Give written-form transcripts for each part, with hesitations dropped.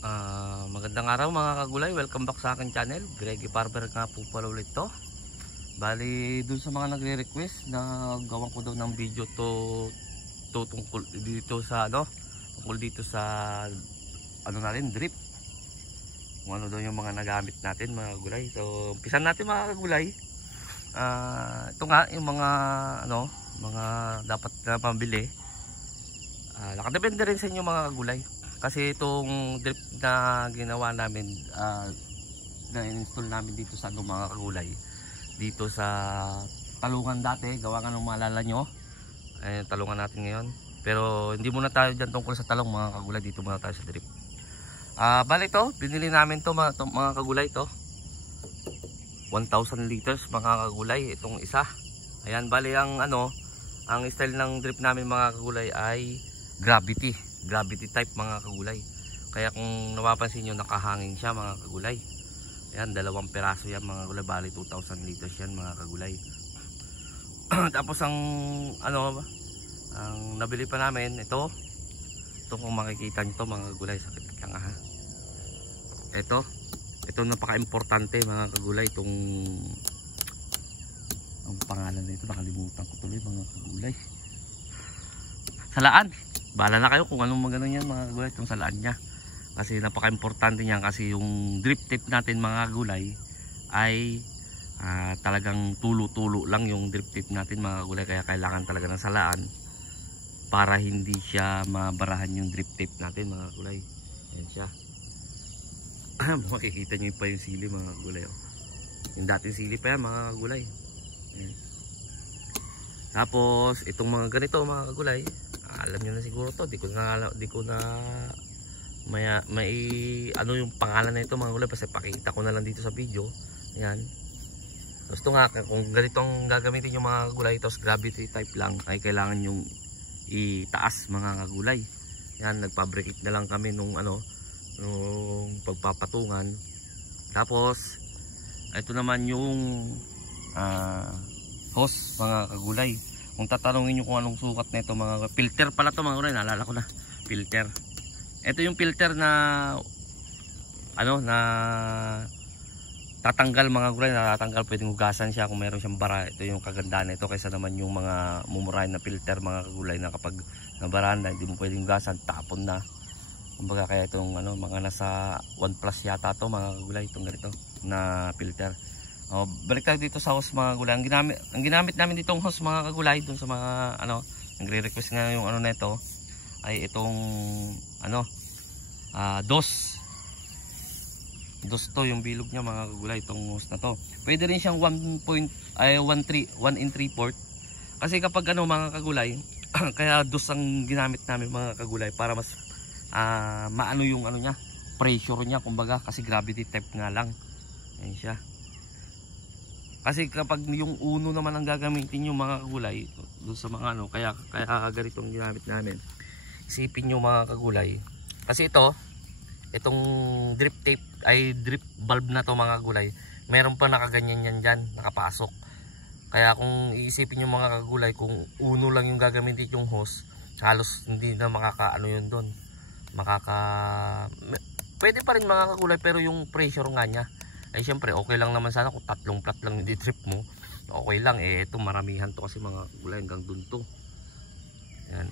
Magandang araw mga kagulay, welcome back sa akin channel. Greggy Farmer nga po pala ulit to. Bali dun sa mga nagre-request na gawan ko daw ng video to tungkol dito sa tungkol dito sa natin drip. Kung ano daw yung mga nagamit natin mga kagulay. So umpisan natin mga kagulay. Ito nga yung mga mga dapat na pambili. Nakadepende rin sa inyo mga kagulay. Kasi itong drip na ginawa namin, na in-install namin dito sa mga kagulay, dito sa talungan dati, gawa nga ng maalala nyo, ayun, talungan natin ngayon. Pero hindi muna tayo dyan tungkol sa talong mga kagulay, dito muna tayo sa drip. Bali ito, binili namin to mga kagulay to. 1,000 liters mga kagulay, itong isa. Ayan, bali ang ang style ng drip namin mga kagulay ay gravity type mga kagulay. Kaya kung napapansin nyo, nakahangin siya mga kagulay. Ayan, 2 peraso yan mga kagulay, bali 2,000 liters yan mga kagulay. Tapos ang nabili pa namin ito kung makikita nyo to mga kagulay, sakit lang ha. Ito napaka-importante mga kagulay, itong ang pangalan nito nakalimutan ko tuloy mga kagulay. Salaan. Bahala na kayo kung anong magano yan mga kagulay, itong salaan niya. Kasi napaka-importante niyan, kasi yung drip tape natin mga kagulay ay talagang tulo-tulo lang yung drip tape natin mga kagulay. Kaya kailangan talaga ng salaan para hindi siya mabarahan yung drip tape natin mga kagulay. Ayan siya. Makikita nyo pa yung sili mga kagulay. Yung dating sili pa yan mga kagulay. Ayan. Tapos itong mga ganito mga kagulay, alam nyo na siguro to, di ko na may yung pangalan na ito mga kagulay, basta pakita ko na lang dito sa video. Ayan. Tapos ito nga, kung ganitong gagamitin yung mga kagulay, tapos gravity type lang, ay kailangan yung itaas mga kagulay. Ayan, nagpabricate na lang kami nung pagpapatungan. Tapos ito naman yung hose mga kagulay. Kung tatanungin nyo kung anong sukat na ito mga filter pala to mga kagulay, naalala ko na, filter. Ito yung filter na na tatanggal mga kagulay, natatanggal, pwedeng hugasan siya kung meron siyang bara. Ito yung kagandahan nito kaysa naman yung mga mumurahin na filter mga kagulay na kapag nabarahan na hindi mo pwedeng hugasan, tapon na. Kumbaga kaya itong mga nasa 1 plus yata to mga kagulay, itong ganito na filter. Balik tayo dito sa hose mga kagulay. Ang ginamit namin ditong hose mga kagulay, dun sa mga nagre-request nga yung nito, ay itong dos to yung bilog niya mga kagulay, itong hose na to. Pwede rin siyang 1 and 3/4. Kasi kapag mga kagulay, kaya dos ang ginamit namin mga kagulay para mas maano yung niya, pressure niya kumbaga, kasi gravity type nga lang. Ayan siya. Kasi kapag yung uno naman ang gagamitin yung mga kagulay doon sa mga kaya ganito ang ginamit namin. Isipin nyo mga kagulay, kasi itong drip tape ay drip valve na to mga kagulay, meron pa nakaganyan yan dyan, nakapasok. Kaya kung iisipin nyo mga kagulay, kung uno lang yung gagamitin yung hose, halos hindi na yun doon. Pwede pa rin mga kagulay, pero yung pressure nga niya ay syempre okay lang naman sana kung 3 plat lang yung drip mo, okay lang. Ito maramihan to kasi mga kagulay, hanggang dun to. Ayan.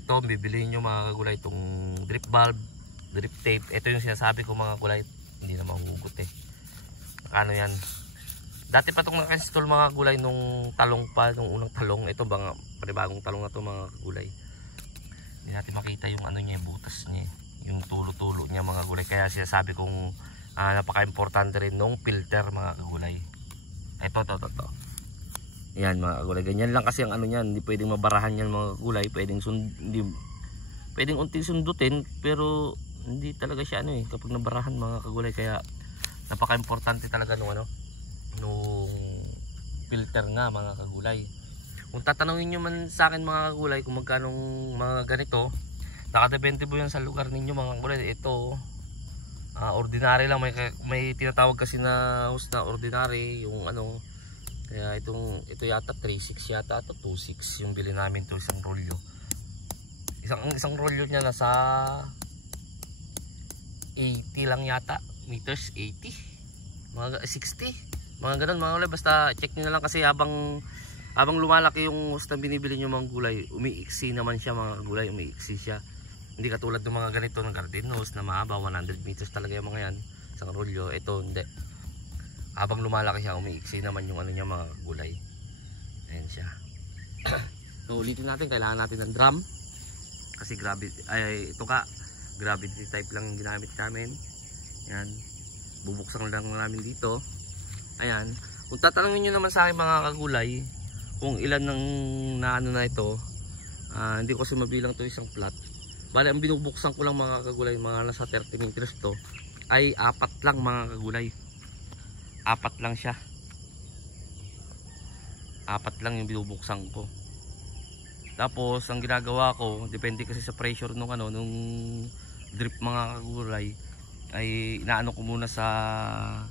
Ito bibilihin nyo mga kagulay, itong drip valve, drip tape. Ito yung sinasabi ko mga kagulay, hindi na mahuhugot yan. Dati pa itong naka-install mga kagulay nung talong pa, nung unang talong. Ito bang panibagong talong na to mga kagulay. Hindi natin makita yung niya, yung butas niya, yung tulo-tulo niya mga kagulay. Kaya sinasabi kong napaka-importante rin nung filter mga kagulay. Ito. Yan mga kagulay, ganyan lang kasi ang niyan, hindi pwedeng mabarahan yan mga kagulay. Pwedeng unting sundutin, pero hindi talaga siya kapag nabarahan mga kagulay. Kaya napaka-importante talaga nung filter nga mga kagulay. Kung tatanungin nyo man sa akin mga kagulay kung magkanong mga ganito, nakadepende po yan sa lugar ninyo mga kagulay. Ito ordinary lang, may tinatawag kasi na hose na ordinary, yung kaya ito yata 3.6 yata, 2.6 yung bili namin to, isang rolyo. Isang rolyo niya nasa 80 lang yata meters, 80 mga 60 mga ganun mga gulay. Basta check nyo na lang kasi habang lumalaki yung host na binibili nyo mga gulay, umiiksi naman siya mga gulay, umiiksi siya. Hindi katulad ng mga ganito ng garden hose na mahaba 100 meters talaga yung mga yan, isang rolyo. Ito hindi, habang lumalaki siya umiiksi naman yung ano niya mga gulay. Ayan siya. So ulitin natin, kailangan natin ng drum kasi gravity, ito ka gravity type lang yung ginamit namin. Ayan, bubuksan lang namin dito. Ayan, kung tatanungin nyo naman sa akin mga kagulay kung ilan ng naano na ito, hindi ko kasi mabilang to isang plot. Bale ang binubuksan ko lang mga kagulay, mga nasa 30 meters to, ay 4 lang mga kagulay. 4 lang siya, 4 lang yung binubuksan ko. Tapos ang ginagawa ko, depende kasi sa pressure nung drip mga kagulay, ay inaano ko muna sa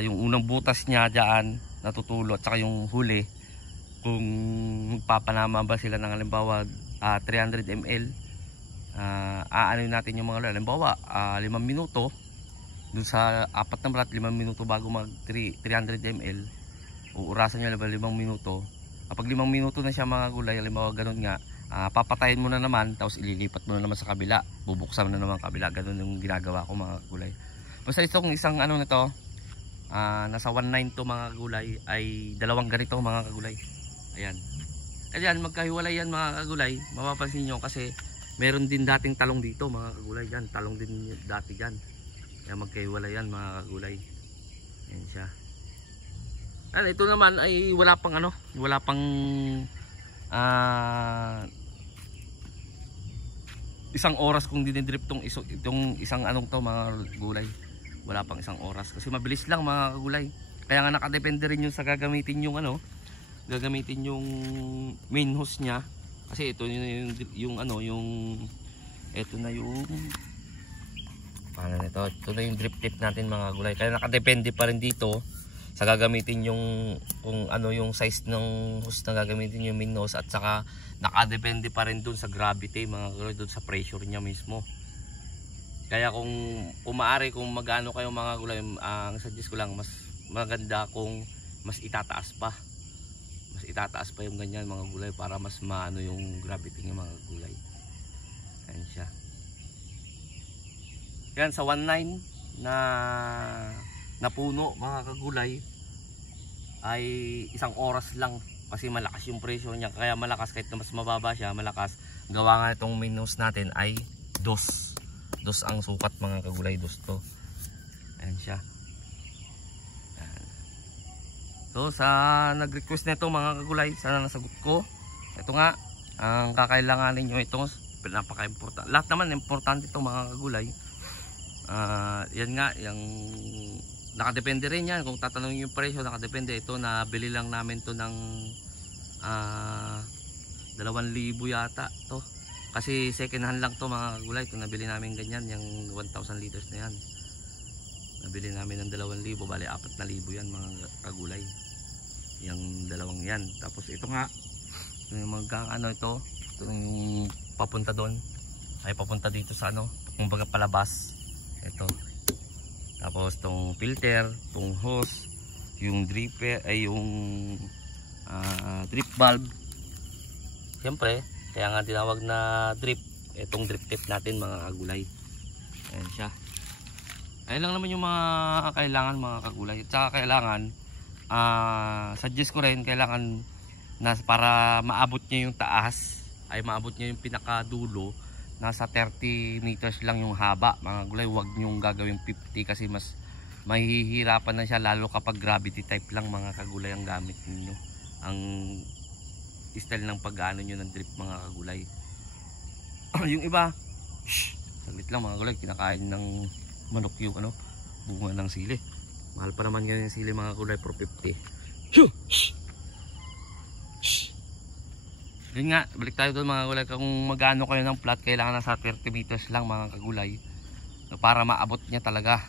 yung unang butas niya diyan natutulo, at saka yung huli kung magpapanama ba sila ng halimbawa 300 ml. Ano natin yung mga halimbawa 5 minuto dun sa 4 na brat, 5 minuto bago mag 300 ml, uurasan nyo 5 minuto. Kapag 5 minuto na siya mga gulay, halimbawa ganun nga, papatayin mo na naman, tapos ililipat mo na naman sa kabila, bubuksan mo na naman kabila. Ganun yung ginagawa ko mga gulay. Basta itong isang nito, nasa 1.9 to mga gulay, ay 2 ganito mga kagulay. Ayan, ayan, magkahiwalay yan mga kagulay. Mapapansin nyo kasi meron din dating talong dito mga kagulay. Yan, talong din dati dyan. Ayan, magkahiwalay yan mga kagulay. Ayan siya. Ayan, ito naman ay wala pang wala pang isang oras kung dinidrip itong isang to mga gulay. Wala pang isang oras kasi mabilis lang mga kagulay. Kaya nga nakadepende rin yung sa gagamitin yung gagamitin yung main hose nya, kasi ito yung ito na yung paano nito, ito na yung drip tip natin mga gulay. Kaya nakadepende pa rin dito sa gagamitin yung yung size ng hose na gagamitin yung main hose, at saka nakadepende pa rin dun sa gravity mga gulay, dun sa pressure nya mismo. Kaya kung maaari, kung magano kayo mga gulay, ang suggest ko lang, mas maganda kung mas itataas pa yung ganyan mga gulay, para mas maano yung gravity ng mga gulay. Ayan siya. Yan, sa 1.9 na puno mga kagulay ay 1 oras lang, kasi malakas yung pressure niya. Kaya malakas, kahit na mas mababa siya, malakas. Gawa nga itong main hose natin ay 2 ang sukat mga kagulay, 2 to. Ayan siya. Ayan. So sa nag-request nito mga kagulay, sana nasagot ko. Ito nga, ang kakailanganin nyo ito, napaka-importante. Lahat naman importante ito mga kagulay. Yan nga, yung nakadepende rin yan. Kung tatanungin yung presyo, nakadepende. Ito, nabili lang namin to ng 2,000 yata to. Kasi second hand lang to mga kagulay. Ito nabili namin ganyan, yung 1,000 liters na yan. Nabili namin ng 2,000, bali 4,000 yan mga kagulay. Yung dalawang yan. Tapos ito nga, yung ito yung papunta doon, ay papunta dito sa kumbaga palabas. Ito. Tapos tong filter, tong hose, yung dripper, ay yung drip valve. Siyempre, kaya nga tinawag na drip, itong drip tip natin mga kagulay. Ayan siya. Ayun lang naman yung mga kailangan mga kagulay. At saka kailangan, suggest ko rin, kailangan na para maabot niya yung taas, ay maabot niya yung pinakadulo, nasa 30 meters lang yung haba mga gulay. Huwag nyong gagawin 50 kasi mas mahihirapan na siya, lalo kapag gravity type lang mga kagulay ang gamit ninyo, ang style ng pag-ano nyo ng drip mga kagulay. Yung iba, saglit lang mga kagulay, kinakain ng manok yung bunga ng sili. Mahal pa naman ganyan yung sili mga kagulay, for 50. Yun nga, balik tayo doon mga kagulay. Kung magano kayo ng plot, kailangan nasa 30 meters lang mga kagulay, para maabot niya talaga,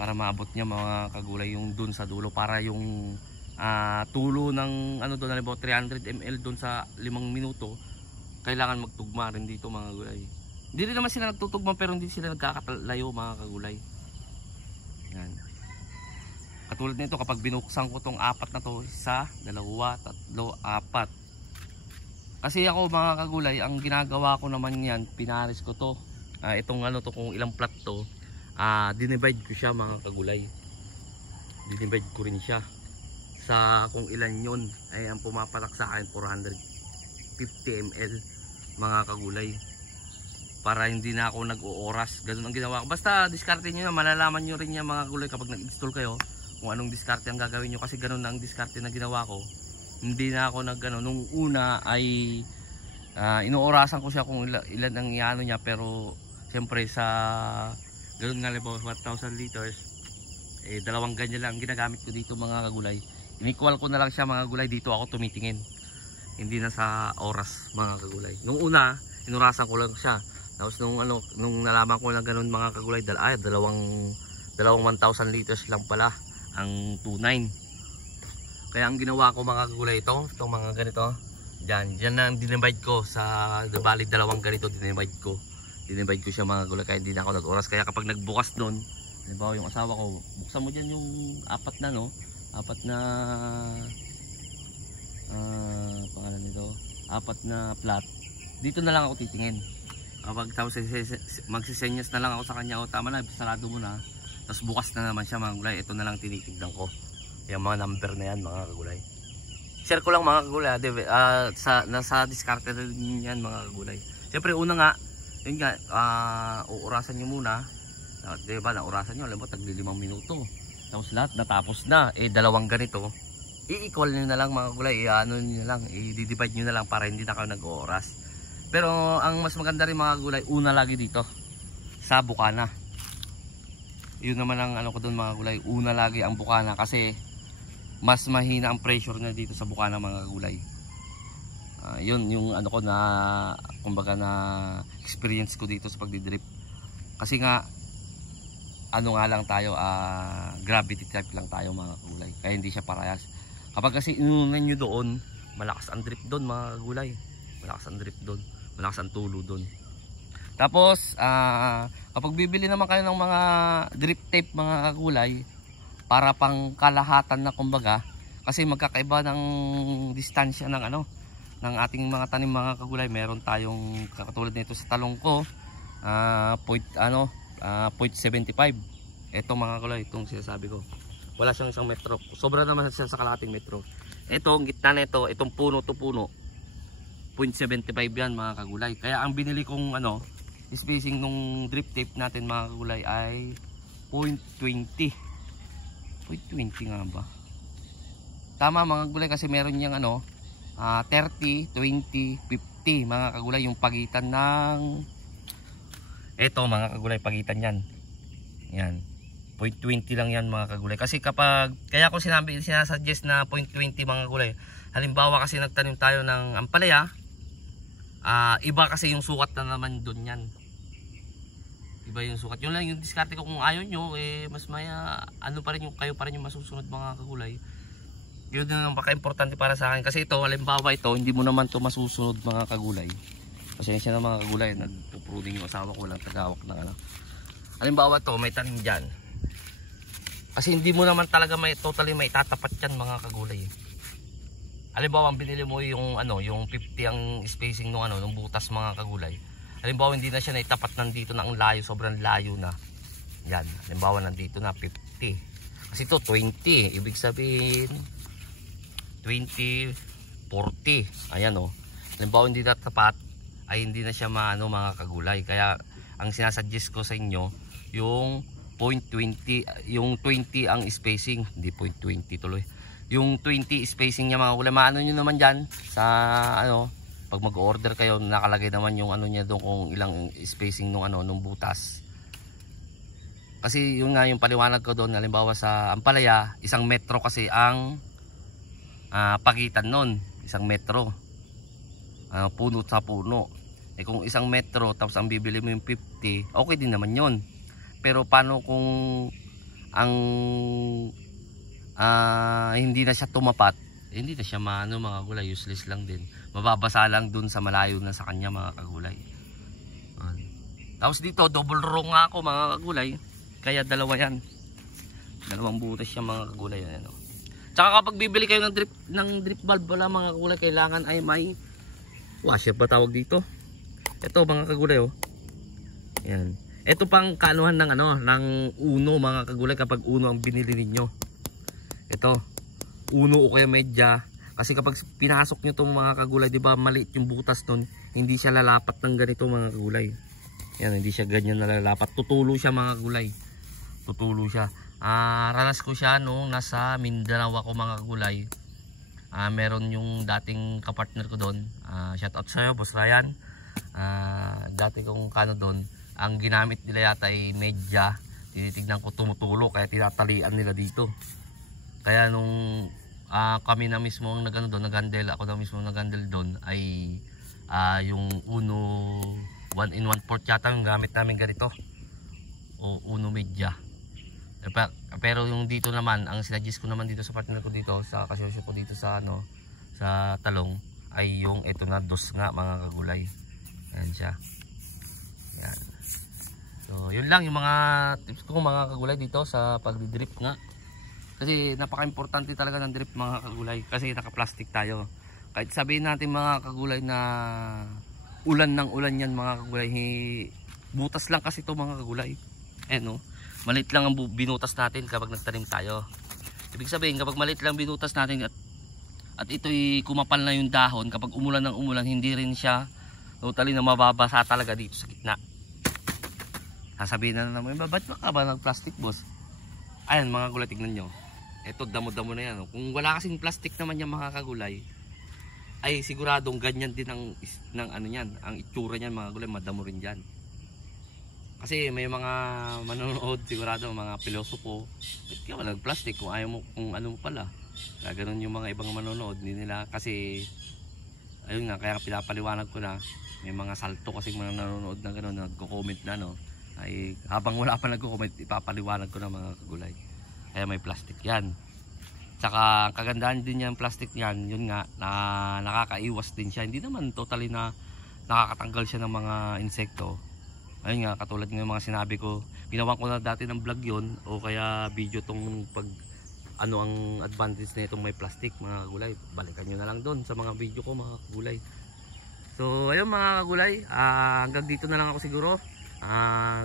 para maabot niya mga kagulay yung dun sa dulo, para yung tulo ng doon, halimbawa 300 ml doon sa 5 minuto, kailangan magtugma rin dito mga kagulay. Hindi rin naman sila nagtutugma pero hindi sila nagkakalayo mga kagulay. Yan. Katulad nito kapag binuksan ko tong apat na to, 1, 2, 3, 4. Kasi ako mga kagulay, ang ginagawa ko naman yan, pinaris ko to. Itong ano to, kung ilang plat to, dinivide ko siya mga kagulay. Dinivide ko rin siya sa kung ilan yun. Ay ang pumapatak sa akin 450 ml mga kagulay. Para hindi na ako nag-ooras. Ganun ang ginawa ko. Basta diskarte nyo na, malalaman nyo rin yan mga kagulay kapag nag-install kayo kung anong diskarte ang gagawin nyo. Kasi ganun na ang diskarte na ginawa ko. Hindi na ako nag ano, nung una ay inoorasan ko siya kung ilan ang iano niya, pero siyempre sa ganoon nga level 1,000 liters dalawang ganyan lang ginagamit ko dito mga kagulay. Inequal ko na lang siya mga kagulay, dito ako tumitingin. Hindi na sa oras mga kagulay. Nung una inorasan ko lang siya. Tapos nung nalaman ko na ganoon mga kagulay, dalawang 1,000 liters lang pala ang 2.9. Kaya ang ginawa ko mga kagulay, itong mga ganito, dyan na ang dinivide ko sa bali dalawang ganito, dinivide ko siya mga kagulay, kaya hindi na ako nag-oras. Kaya kapag nagbukas doon, halimbawa yung asawa ko, buksan mo dyan yung apat na pangalan nito, apat na plat, dito na lang ako titingin. Kapag tapos magsisenyas na lang ako sa kanya, o tama na, sarado mo na, tapos bukas na naman siya mga kagulay, ito na lang tinitignan ko. Yung mga number na yan mga kagulay. Share ko lang mga kagulay, nasa diskarte rin yan mga kagulay. Siyempre una nga, yun nga, uurasan nyo muna. Diba, naurasan nyo, alam mo, tagli 5 minuto. Tapos lahat natapos na, dalawang ganito. I-equal nyo na lang mga kagulay, i-divide nyo na lang para hindi na kayo nag-ooras. Pero ang mas maganda rin mga kagulay, una lagi dito, sa bukana. Yun naman ang ano ko doon mga kagulay, una lagi ang bukana kasi mas mahina ang pressure na dito sa bukana mga kagulay. Yun yung ano ko na kumbaga na experience ko dito sa pagdidrip. Kasi nga ano nga lang tayo, gravity type lang tayo mga kagulay. Kaya hindi siya parehas. Kapag kasi inunan nyo doon, malakas ang drip doon mga kagulay. Malakas ang drip doon, malakas ang tulo doon. Tapos kapag bibili naman kayo ng mga drip tape mga kagulay, para pang kalahatan na kumbaga, kasi magkakaiba ng distansya ng ano ng ating mga tanim mga kagulay. Meron tayong katulad nito sa talong ko, 0.75. Ito mga kagulay, itong sinasabi ko, wala siyang 1 metro, sobra naman siya sa kalahating metro. Ito ang gitna nito, itong puno to puno, 0.75 yan mga kagulay. Kaya ang binili kong spacing nung drip tape natin mga kagulay ay 0.20 nga ba? Tama mga kagulay, kasi meron niyang 30, 20, 50 mga kagulay, yung pagitan ng eto mga kagulay, pagitan yan. Yan. 0.20 lang yan mga kagulay. Kasi kapag, kaya ko sinasuggest na 0.20 mga kagulay. Halimbawa kasi nagtanim tayo ng ampalaya, iba kasi yung sukat na naman doon yan. Iba yung sukat. Yun lang yung diskarte ko. Kung ayaw nyo, mas maya, pa rin yung, kayo pa rin yung masusunod mga kagulay. Yun din ang paka-importante para sa akin. Kasi ito, halimbawa ito, hindi mo naman to masusunod mga kagulay. Pasensya na mga kagulay, nagpo-pruning yung asawa ko lang tagawak ng Halimbawa to, may tanim dyan. Kasi hindi mo naman talaga totally may tatapat yan mga kagulay. Halimbawa, ang binili mo yung yung 50 ang spacing nung butas mga kagulay. Halimbawa hindi na siya naitapat, nandito na ang layo, sobrang layo na. Yan, halimbawa nandito na 50. Kasi ito 20, ibig sabihin 20, 40. Ayan halimbawa hindi na tapat, ay hindi na siya mga kagulay. Kaya ang sinasuggest ko sa inyo, yung 0.20, yung 20 ang spacing, hindi 0.20 tuloy. Yung 20 spacing niya mga kagulay, maano nyo naman dyan sa pag mag-order kayo, nakalagay naman yung niya doon kung ilang spacing nung butas. Kasi yun nga yung paliwanag ko doon, halimbawa sa ampalaya, 1 metro kasi ang pagitan nun, 1 metro. Puno sa puno. Kung 1 metro tapos ang bibili mo yung 50, okay din naman yun. Pero paano kung ang hindi na siya tumapat, hindi na siya mga kagulay, useless lang din. Mababasa lang dun sa malayo na sa kanya mga kagulay. Tapos dito double row nga ako mga kagulay. Kaya dalawa yan. Dalawang butas yan mga kagulay. Ano. Tsaka kapag bibili kayo ng drip valve wala mga kagulay, kailangan ay may washer ba tawag dito. Ito mga kagulay oh. Yan. Ito pang kaanuhan ng ng uno mga kagulay kapag uno ang binili ninyo. Ito. Uno o kaya medya. Kasi kapag pinasok nyo itong mga kagulay, di ba maliit yung butas nun, hindi siya lalapat ng ganito mga kagulay. Yan, hindi siya ganyan nalalapat. Tutulo siya mga kagulay. Tutulo siya. Ranas ko siya nung nasa Mindanao ako mga kagulay. Meron yung dating kapartner ko doon. Shout out sa'yo, Boss Ryan. Dati kong kano doon, ang ginamit nila yata ay medya. Tinitignan ko tumutulo, kaya tinatalian nila dito. Kaya nung kami na mismo ang nag-handle, ako na mismo nag-handle doon ay yung Uno 1-in-1/4 yata yung gamit namin ganito. O Uno medya. Pero yung dito naman, ang sinadjust ko naman dito sa partner ko dito, sa kasosyo ko dito sa sa talong ay yung ito na dos nga mga kagulay. Ayan siya. Yan. So, yun lang yung mga tips ko mga kagulay dito sa pag-drip nga. Kasi napaka-importante talaga ng drip mga kagulay kasi naka-plastic tayo. Kahit sabihin natin mga kagulay na ulan ng ulan yan mga kagulay, butas lang kasi ito mga kagulay. Maliit lang ang binutas natin kapag nagtanim tayo. Ibig sabihin kapag maliit lang binutas natin at ito'y kumapal na yung dahon, kapag umulan ng umulan, hindi rin siya totally na mababasa talaga dito sa gitna. Sasabihin na naman, ba't ka ba nag-plastic boss? Ayan mga kagulay, tignan nyo. Ito damo-damo na yan. Kung wala kasing plastic naman yung mga kagulay, ay siguradong ganyan din ang itsura niyan mga kagulay, madamo rin dyan. Kasi may mga manonood sigurado, mga pilosopo, ba't ka ba nag-plastic kung ayaw mo, kung ano mo pala. Ganun yung mga ibang manonood, hindi nila kasi, ayun nga, kaya pinapaliwanag ko na, may mga salto kasi mga nanonood na gano'n, nagko-comment na ay habang wala pa nagko-comment, ipapaliwanag ko na mga kagulay. Kaya may plastic yan. Tsaka ang kagandahan din yan plastic yan, yun nga, na nakakaiwas din siya. Hindi naman totally na nakakatanggal siya ng mga insekto. Ayun nga, katulad ng mga sinabi ko, ginawa ko na dati ng vlog yon o kaya video tong pag ang advantage na itong may plastic mga kagulay. Balikan nyo na lang doon sa mga video ko mga kagulay. So ayun mga kagulay, hanggang dito na lang ako siguro.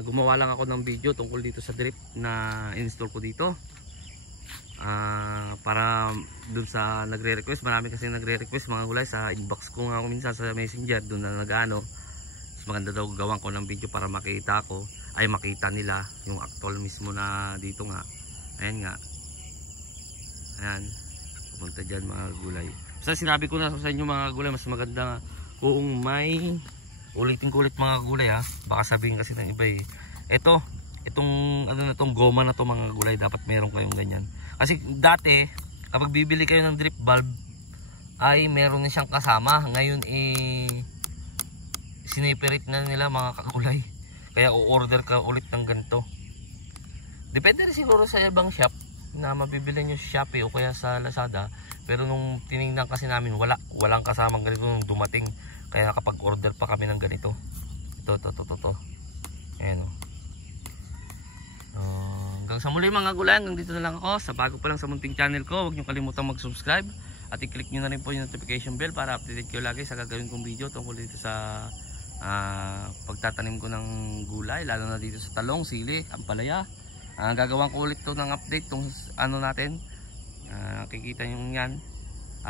Gumawa lang ako ng video tungkol dito sa drip na install ko dito. Para dun sa nagre-request, marami kasi nagre-request mga kagulay sa inbox ko nga ako minsan sa messenger, dun na maganda daw gawan ko ng video para makita nila yung actual mismo na dito nga. Ayan nga. Ayan. Pupunta dyan mga gulay. Basta sinabi ko na sa inyo mga gulay, mas maganda kung may ulitin ko ulit mga gulay ha. Baka sabihin kasi ng iba itong goma na to mga gulay, dapat meron kayong ganyan. Kasi dati, kapag bibili kayo ng drip valve, ay meron na siyang kasama. Ngayon sineperate na nila mga kagulay. Kaya o-order ka ulit ng ganito. Depende rin siguro sa ibang shop na mabibili nyo sa Shopee o kaya sa Lazada. Pero nung tinignan kasi namin, walang kasamang ganito nung dumating. Kaya nakapag-order pa kami ng ganito. Ito. Ayan o. Hanggang sa muli mga gulay, hanggang dito na lang ako. Sa bago pa lang sa munting channel ko, huwag nyo kalimutang mag-subscribe. At i-click nyo na rin po yung notification bell para updated kayo lagi sa gagawin kong video tungkol dito sa pagtatanim ko ng gulay, lalo na dito sa talong, sili, ampalaya. Gagawin ko ulit to ng update tong natin. Kikita nyo yan.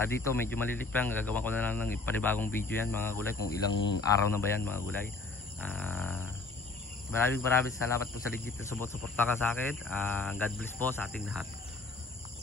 Dito medyo malilit pa yan. Gagawin ko na lang ng panibagong video yan mga gulay, kung ilang araw na ba yan mga gulay. Maraming salamat po sa legit na suporta ka sa akin. God bless po sa ating lahat.